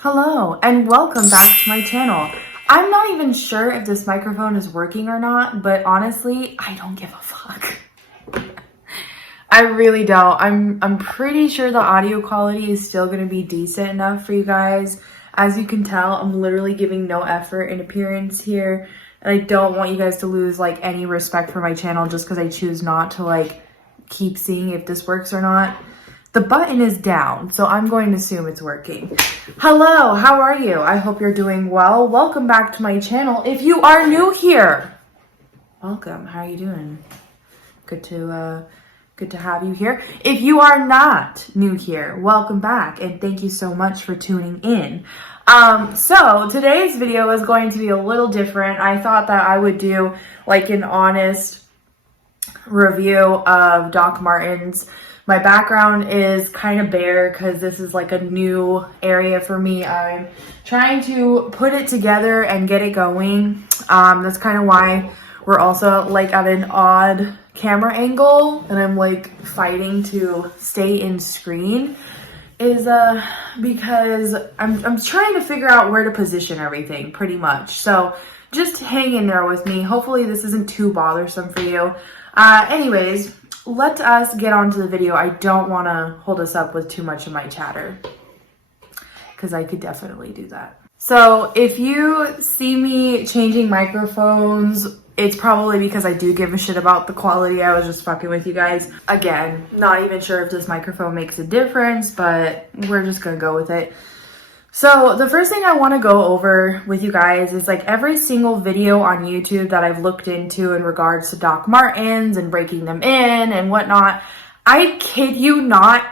Hello and welcome back to my channel. I'm not even sure if this microphone is working or not, but honestly, I don't give a fuck. I really don't. I'm pretty sure the audio quality is still going to be decent enough for you guys. As you can tell, I'm literally giving no effort in appearance here. And I don't want you guys to lose like any respect for my channel just because I choose not to like keep seeing if this works or not. The button is down, so I'm going to assume it's working. Hello, how are you? I hope you're doing well. Welcome back to my channel. If you are new here, welcome. How are you doing? Good to have you here. If you are not new here, welcome back and thank you so much for tuning in. So today's video is going to be a little different. I thought that I would do like an honest review of Doc Martens. My background is kind of bare because this is like a new area for me. I'm trying to put it together and get it going. That's kind of why we're also like at an odd camera angle and I'm like fighting to stay in screen is because I'm trying to figure out where to position everything pretty much. So just hang in there with me. Hopefully this isn't too bothersome for you. Anyways, let us get on to the video. I don't want to hold us up with too much of my chatter because I could definitely do that. So if you see me changing microphones, it's probably because I do give a shit about the quality. I was just fucking with you guys. Again, not even sure if this microphone makes a difference, but we're just gonna go with it. So the first thing I want to go over with you guys is like every single video on YouTube that I've looked into in regards to Doc Martens and breaking them in and whatnot. I kid you not.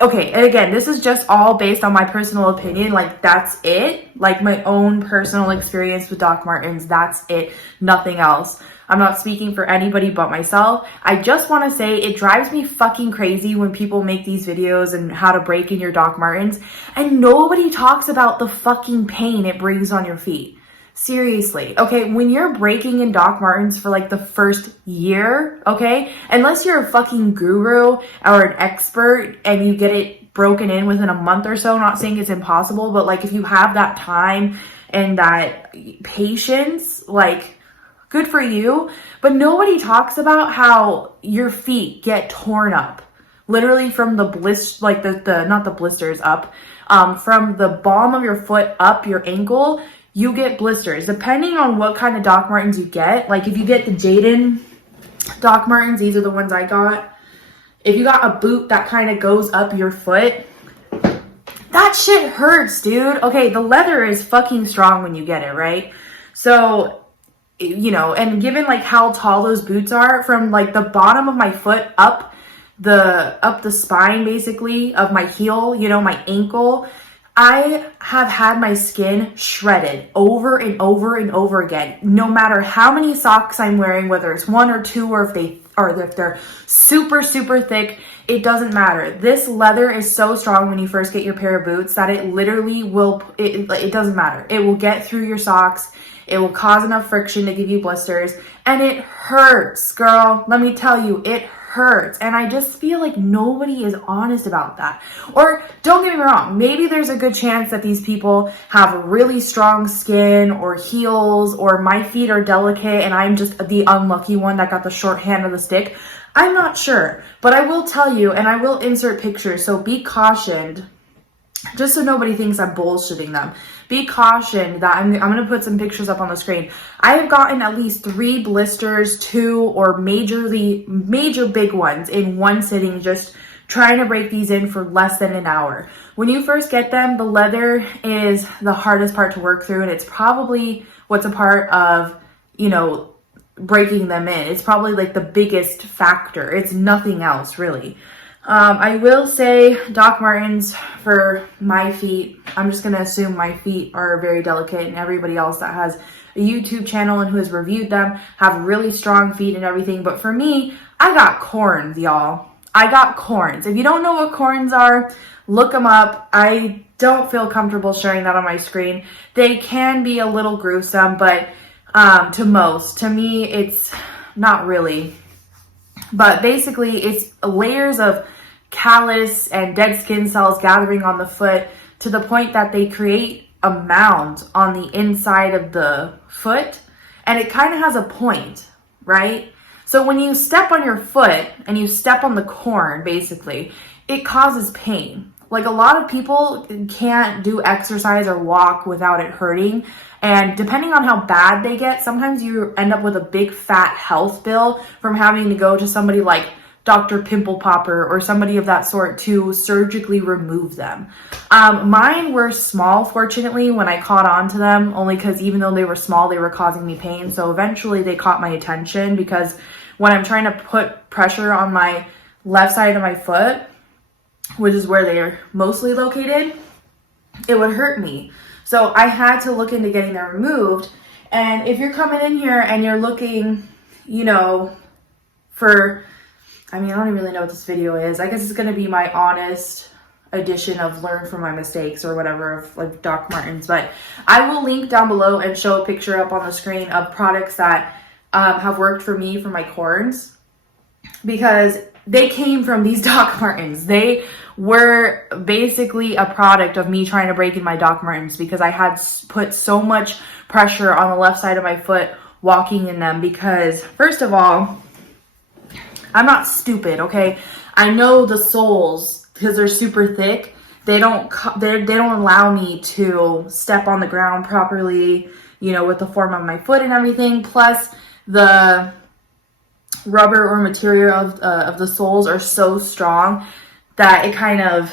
Okay, and again, this is just all based on my personal opinion. Like that's it. Like my own personal experience with Doc Martens. That's it. Nothing else. I'm not speaking for anybody but myself. I just want to say it drives me fucking crazy when people make these videos and how to break in your Doc Martens and nobody talks about the fucking pain it brings on your feet. Seriously. Okay, when you're breaking in Doc Martens for like the first year, okay, unless you're a fucking guru or an expert and you get it broken in within a month or so, not saying it's impossible, but like if you have that time and that patience, like good for you. But nobody talks about how your feet get torn up. Literally from the like not the blisters up, from the bottom of your foot up your ankle, you get blisters. Depending on what kind of Doc Martens you get, like if you get the Jaden Doc Martens, these are the ones I got. If you got a boot that kind of goes up your foot, that shit hurts, dude. Okay, the leather is fucking strong when you get it, right? So you know, and given like how tall those boots are, from like the bottom of my foot up the spine basically of my heel, you know, my ankle, I have had my skin shredded over and over and over again. No matter how many socks I'm wearing, whether it's one or two, or if they're super, super thick, it doesn't matter. This leather is so strong when you first get your pair of boots that it literally will, it doesn't matter. It will get through your socks. It will cause enough friction to give you blisters, and it hurts, girl. Let me tell you, it hurts. And I just feel like nobody is honest about that. Or don't get me wrong, maybe there's a good chance that these people have really strong skin or heels, or my feet are delicate and I'm just the unlucky one that got the short hand of the stick. I'm not sure, but I will tell you, and I will insert pictures, so be cautioned, just so nobody thinks I'm bullshitting them. Be cautioned that I'm going to put some pictures up on the screen. I have gotten at least 3 blisters, 2 or major big ones in one sitting, just trying to break these in for less than an hour. When you first get them, the leather is the hardest part to work through, and it's probably what's a part of, you know, breaking them in. It's probably like the biggest factor. It's nothing else really. I will say Doc Martens for my feet, I'm just going to assume my feet are very delicate, and everybody else that has a YouTube channel and who has reviewed them have really strong feet and everything. But for me, I got corns, y'all. I got corns. If you don't know what corns are, look them up. I don't feel comfortable sharing that on my screen. They can be a little gruesome, but to me, it's not really. But basically, it's layers of callus and dead skin cells gathering on the foot to the point that they create a mound on the inside of the foot, and it kind of has a point, right? So when you step on your foot and you step on the corn, basically, it causes pain. Like, a lot of people can't do exercise or walk without it hurting. And depending on how bad they get, sometimes you end up with a big fat health bill from having to go to somebody like Dr. Pimple Popper or somebody of that sort to surgically remove them. Mine were small, fortunately, when I caught on to them, only because even though they were small, they were causing me pain. So eventually they caught my attention, because when I'm trying to put pressure on my left side of my foot, which is where they're mostly located, it would hurt me. So I had to look into getting them removed. And if you're coming in here and you're looking, you know, for, I mean, I don't even really know what this video is. I guess it's going to be my honest edition of learn from my mistakes or whatever of like Doc Martens. But I will link down below and show a picture up on the screen of products that have worked for me for my corns, because they came from these Doc Martens. They were basically a product of me trying to break in my Doc Martens, because I had put so much pressure on the left side of my foot walking in them. Because first of all, I'm not stupid, okay? I know the soles, because they're super thick, they don't allow me to step on the ground properly, you know, with the form of my foot and everything. Plus the rubber or material of the soles are so strong that it kind of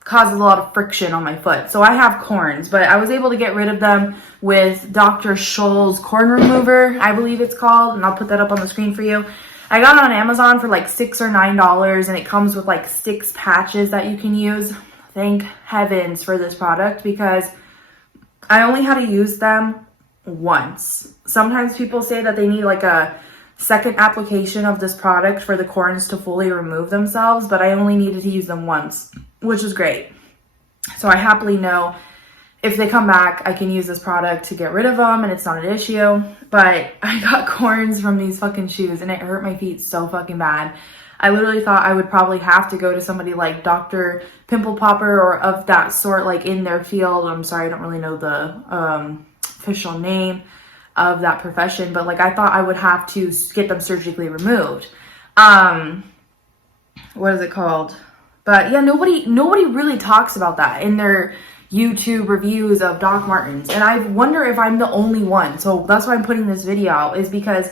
causes a lot of friction on my foot. So I have corns, but I was able to get rid of them with Dr.Scholl's corn remover, I believe it's called, and I'll put that up on the screen for you. I got it on Amazon for like $6 or $9, and it comes with like 6 patches that you can use. Thank heavens for this product, because I only had to use them once. Sometimes people say that they need like a second application of this product for the corns to fully remove themselves, but I only needed to use them once, which is great. So I happily know if they come back, I can use this product to get rid of them, and it's not an issue. But I got corns from these fucking shoes, and it hurt my feet so fucking bad. I literally thought I would probably have to go to somebody like Dr. Pimple Popper or of that sort, like in their field. I'm sorry, I don't really know the official name of that profession, but like I thought I would have to get them surgically removed. What is it called? But yeah, nobody really talks about that in their YouTube reviews of Doc Martens, and I wonder if I'm the only one. So that's why I'm putting this video out, is because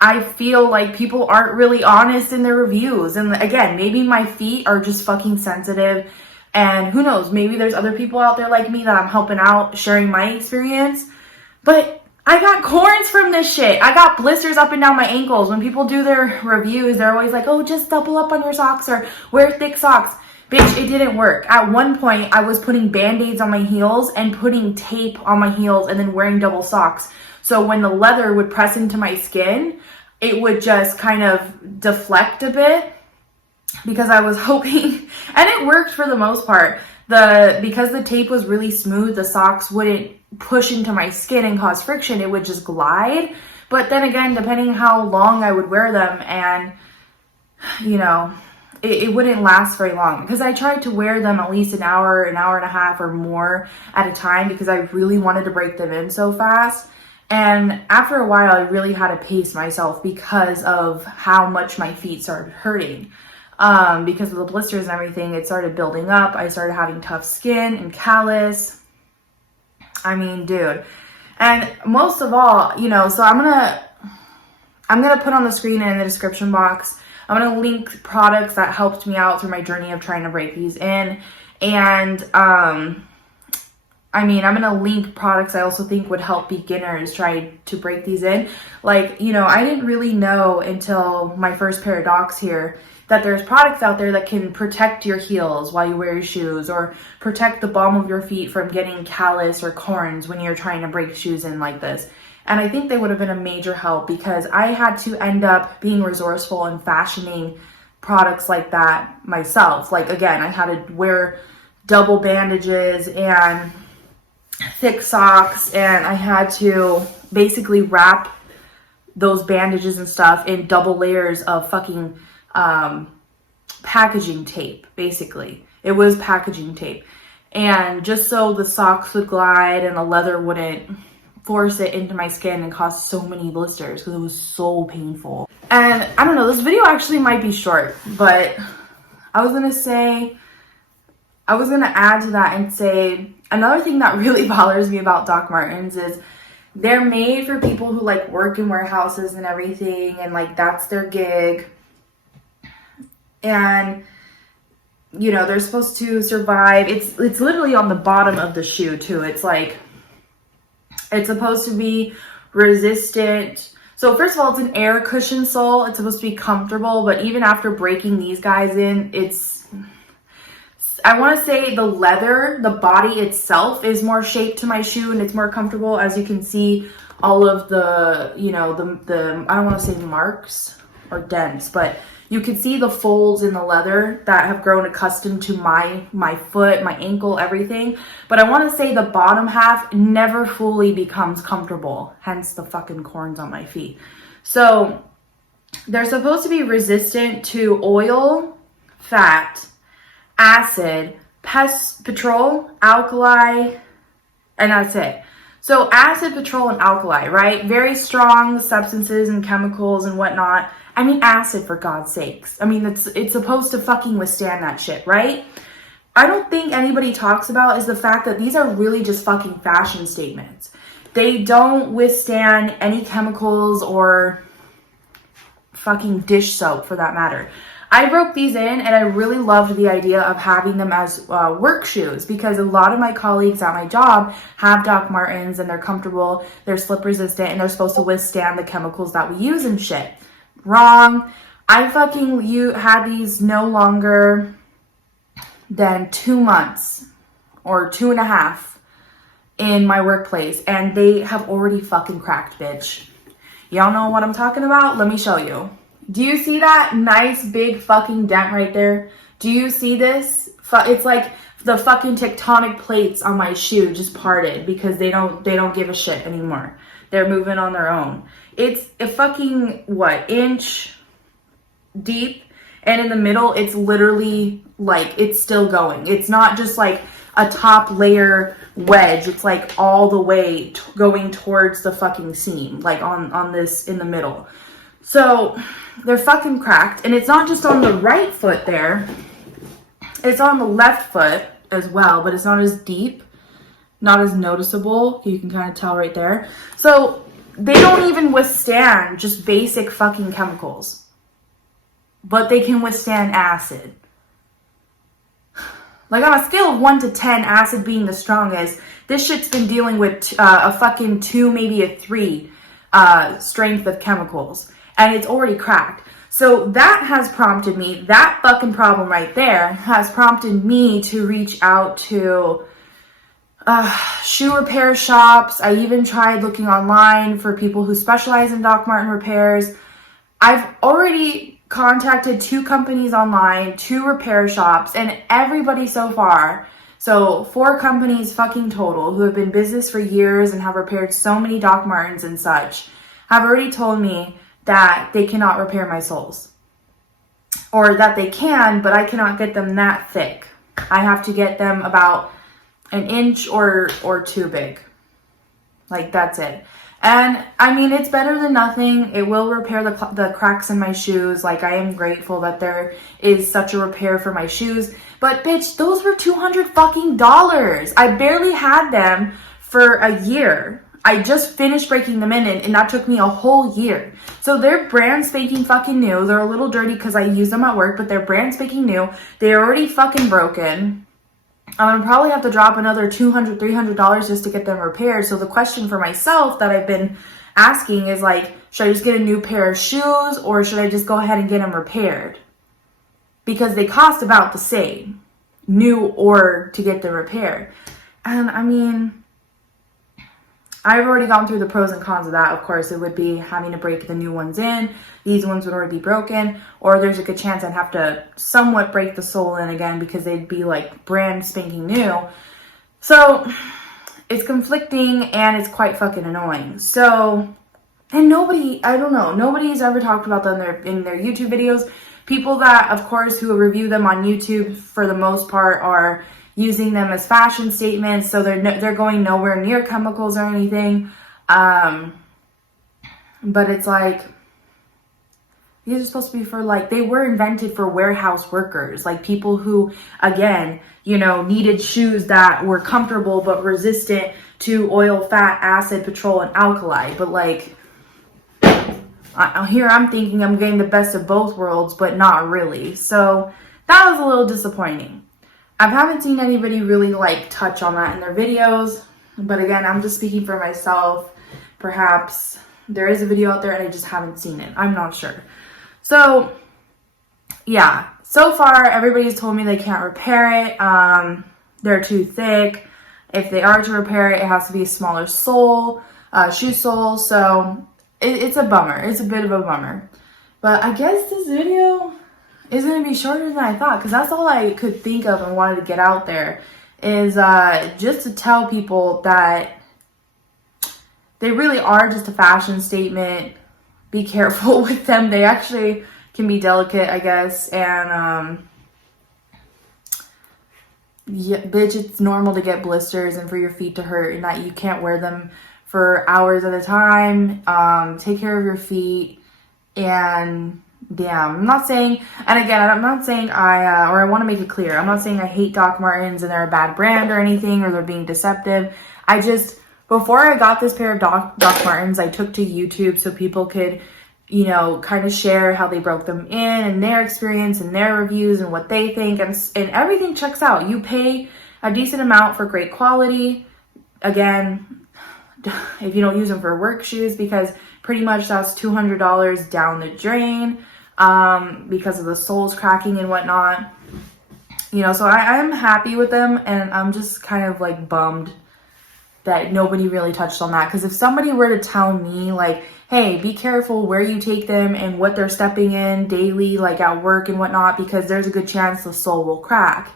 I feel like people aren't really honest in their reviews. And again, maybe my feet are just fucking sensitive, and who knows, maybe there's other people out there like me that I'm helping out, sharing my experience. But I got corns from this shit. I got blisters up and down my ankles. When people do their reviews, they're always like, oh, just double up on your socks or wear thick socks. Bitch, it didn't work. At one point, I was putting band-aids on my heels and putting tape on my heels and then wearing double socks. So when the leather would press into my skin, it would just kind of deflect a bit, because I was hoping, and it worked for the most part. Because the tape was really smooth, the socks wouldn't push into my skin and cause friction. It would just glide. But then again, depending how long I would wear them, and you know, it wouldn't last very long, because I tried to wear them at least an hour and a half or more at a time, because I really wanted to break them in so fast. And after a while, I really had to pace myself because of how much my feet started hurting. Because of the blisters and everything, it started building up. I started having tough skin and callus. I mean, dude. And most of all, you know, so I'm gonna put on the screen and in the description box, I'm gonna link products that helped me out through my journey of trying to break these in. And I mean, I'm gonna link products I also think would help beginners try to break these in. Like, you know, I didn't really know until my first pair of Docs here that there's products out there that can protect your heels while you wear your shoes, or protect the bottom of your feet from getting callus or corns when you're trying to break shoes in like this. And I think they would have been a major help, because I had to end up being resourceful and fashioning products like that myself. Like, again, I had to wear double bandages and thick socks, and I had to basically wrap those bandages and stuff in double layers of fucking packaging tape. Basically, it was packaging tape. And just so the socks would glide and the leather wouldn't force it into my skin and cause so many blisters because it was so painful. And I don't know, this video actually might be short, but I was gonna add to that and say another thing that really bothers me about Doc Martens is they're made for people who like work in warehouses and everything, and like that's their gig. And you know, they're supposed to survive. It's literally on the bottom of the shoe too. It's like, it's supposed to be resistant. So first of all, it's an air cushion sole. It's supposed to be comfortable, but even after breaking these guys in, I want to say the leather, the body itself is more shaped to my shoe and it's more comfortable. As you can see, all of the, you know, the I don't want to say marks or dents, but you can see the folds in the leather that have grown accustomed to my foot, my ankle, everything. But I want to say the bottom half never fully becomes comfortable, hence the fucking corns on my feet. So they're supposed to be resistant to oil, fat, acid, pest, petrol, alkali, and that's it. So acid, petrol, and alkali, right? Very strong substances and chemicals and whatnot. I mean, acid, for God's sakes. I mean, it's supposed to fucking withstand that shit, right? I don't think anybody talks about is the fact that these are really just fucking fashion statements. They don't withstand any chemicals or fucking dish soap, for that matter. I broke these in and I really loved the idea of having them as work shoes because a lot of my colleagues at my job have Doc Martens and they're comfortable, they're slip resistant, and they're supposed to withstand the chemicals that we use and shit. Wrong. I fucking had these no longer than 2 months or 2.5 in my workplace and they have already fucking cracked, bitch. Y'all know what I'm talking about? Let me show you. Do you see that nice big fucking dent right there? Do you see this? It's like the fucking tectonic plates on my shoe just parted because they don't give a shit anymore. They're moving on their own. It's a fucking, what, inch deep, and in the middle, it's literally like, it's still going. It's not just like a top layer wedge. It's like all the way going towards the fucking seam, like on this in the middle. So they're fucking cracked, and it's not just on the right foot there. It's on the left foot as well, but it's not as deep, not as noticeable. You can kind of tell right there. So they don't even withstand just basic fucking chemicals, but they can withstand acid. Like on a scale of 1 to 10, acid being the strongest, this shit's been dealing with a fucking 2, maybe a 3 strength of chemicals, and it's already cracked. So that has prompted me, that fucking problem right there has prompted me to reach out to shoe repair shops. I even tried looking online for people who specialize in Doc Marten repairs. I've already contacted 2 companies online, 2 repair shops, and everybody so far, so 4 companies fucking total who have been in business for years and have repaired so many Doc Martens and such, have already told me that they cannot repair my soles. Or that they can, but I cannot get them that thick. I have to get them about an inch or 2 big. Like, that's it. And I mean, it's better than nothing. It will repair the cracks in my shoes. Like, I am grateful that there is such a repair for my shoes. But bitch, those were $200 fucking dollars. I barely had them for a year. I just finished breaking them in, and that took me a whole year. So they're brand spanking fucking new. They're a little dirty because I use them at work, but they're brand spanking new. They're already fucking broken. I'm gonna probably have to drop another $200, $300 just to get them repaired. So the question for myself that I've been asking is like, should I just get a new pair of shoes or should I just go ahead and get them repaired? Because they cost about the same, new or to get them repaired. And I mean, I've already gone through the pros and cons of that. Of course, it would be having to break the new ones in. These ones would already be broken, or there's a good chance I'd have to somewhat break the sole in again because they'd be like brand spanking new. So it's conflicting and it's quite fucking annoying. So, and nobody's ever talked about them in their YouTube videos. People that, of course, who review them on YouTube for the most part are, using them as fashion statements. So they're going nowhere near chemicals or anything. But it's like, these are supposed to be for like, they were invented for warehouse workers, like people who, again, you know, needed shoes that were comfortable but resistant to oil, fat, acid, petrol, and alkali. But like, here I'm thinking I'm getting the best of both worlds, but not really. So that was a little disappointing. I haven't seen anybody really like touch on that in their videos. But again, I'm just speaking for myself. Perhaps there is a video out there and I just haven't seen it. I'm not sure. So yeah, so far everybody's told me they can't repair it. They're too thick. If they are to repair it, it has to be a smaller sole, shoe sole. So it's a bummer. It's a bit of a bummer. But I guess this video is going to be shorter than I thought, because that's all I could think of and wanted to get out there, is just to tell people that they really are just a fashion statement. Be careful with them. They actually can be delicate, I guess. And yeah, bitch, it's normal to get blisters and for your feet to hurt, and that you can't wear them for hours at a time. Take care of your feet. And damn, I'm not saying, and again, I'm not saying I want to make it clear, I'm not saying I hate Doc Martens and they're a bad brand or anything, or they're being deceptive. I just, before I got this pair of Doc Martens, I took to YouTube so people could, you know, kind of share how they broke them in and their experience and their reviews and what they think, and everything checks out. You pay a decent amount for great quality. Again, if you don't use them for work shoes, because pretty much that's $200 down the drain, because of the soles cracking and whatnot. You know, so I am happy with them, and I'm just kind of like bummed that nobody really touched on that. Because if somebody were to tell me like, hey, be careful where you take them and what they're stepping in daily, like at work and whatnot, because there's a good chance the sole will crack.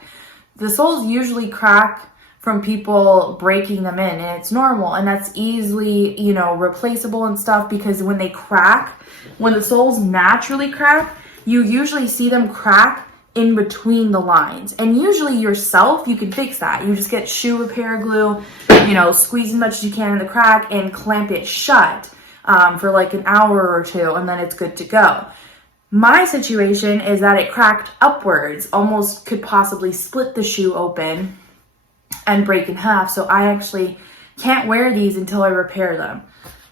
The soles usually crack from people breaking them in, and it's normal, and that's easily, you know, replaceable and stuff, because when they crack, when the soles naturally crack, you usually see them crack in between the lines, and usually yourself, you can fix that. You just get shoe repair glue, you know, squeeze as much as you can in the crack and clamp it shut for like an hour or two, and then it's good to go. My situation is that it cracked upwards, almost could possibly split the shoe open and break in half. So I actually can't wear these until I repair them.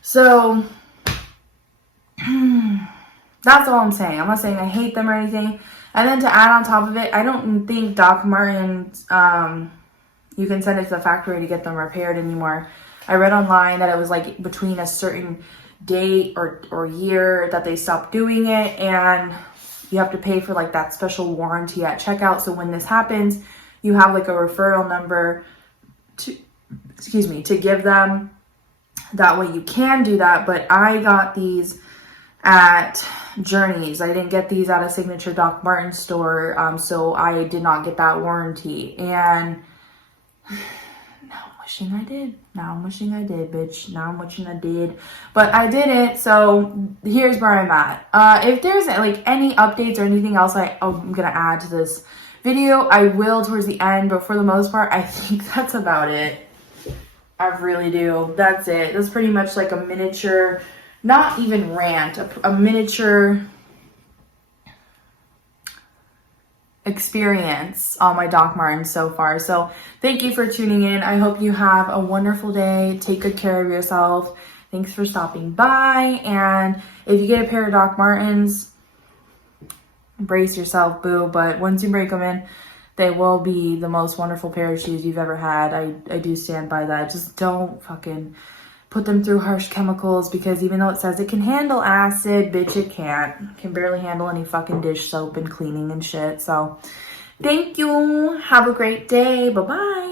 So that's all I'm saying. I'm not saying I hate them or anything. And then to add on top of it, I don't think Doc Martens, you can send it to the factory to get them repaired anymore. I read online that it was like between a certain date or year that they stopped doing it, and you have to pay for like that special warranty at checkout. So when this happens, you have like a referral number to give them. That way you can do that. But I got these at Journeys. I didn't get these at a signature Doc Martens store. So I did not get that warranty. And now I'm wishing I did. Now I'm wishing I did, bitch. Now I'm wishing I did. But I didn't. So here's where I'm at. If there's like any updates or anything else I'm going to add to this video, I will towards the end, but for the most part, I think that's about it. I really do. That's it. That's pretty much like a miniature, not even rant, a miniature experience on my Doc Martens so far. So thank you for tuning in. I hope you have a wonderful day. Take good care of yourself. Thanks for stopping by. And if you get a pair of Doc Martens, brace yourself, boo. But once you break them in, they will be the most wonderful pair of shoes you've ever had. I do stand by that. Just don't fucking put them through harsh chemicals, because even though it says it can handle acid, bitch, it can't. It can barely handle any fucking dish soap and cleaning and shit. So thank you. Have a great day. Bye-bye.